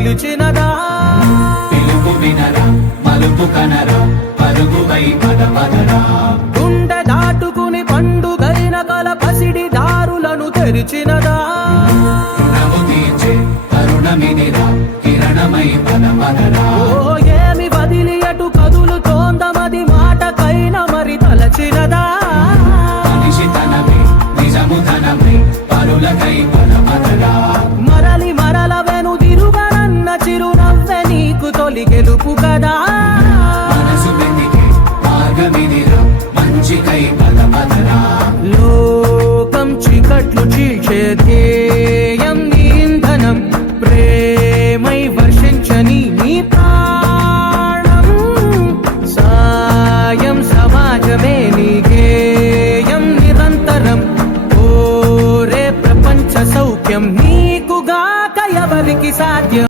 పిలిచినదా పిలుపు వినరా మలుపు కనరా పరుగువై పదపదరా గుండె దాటుకుని పండుగైన కల పసిడి దారులను తెరిచినదా రుణము తీర్చే తరుణమిదిరా కిరణమై పదపదరా ఓ ఏమి వదిలి అటు కదులుతోందమది మాటకైన మరి తలచినదా మనిషి తనమే నిజము తనమే పరులకై పదపదరా మరలి మరల వెనుదిరుగనన్న చిరునవ్వె నీకు తొలి గెలుపు కదా మనసు వెతికే మార్గమిదిరా మంచికై పదపదరా లోకం చీకట్లు చీల్చే ధ్యేయం నీ ఇంధనం ప్రేమై వర్షించని నీ ప్రాణం సాయం సమాజమే నీ గేయం నిరంతరం కోరే ప్రపంచ సౌఖ్యం నీకుగాక ఎవరికి సాధ్యం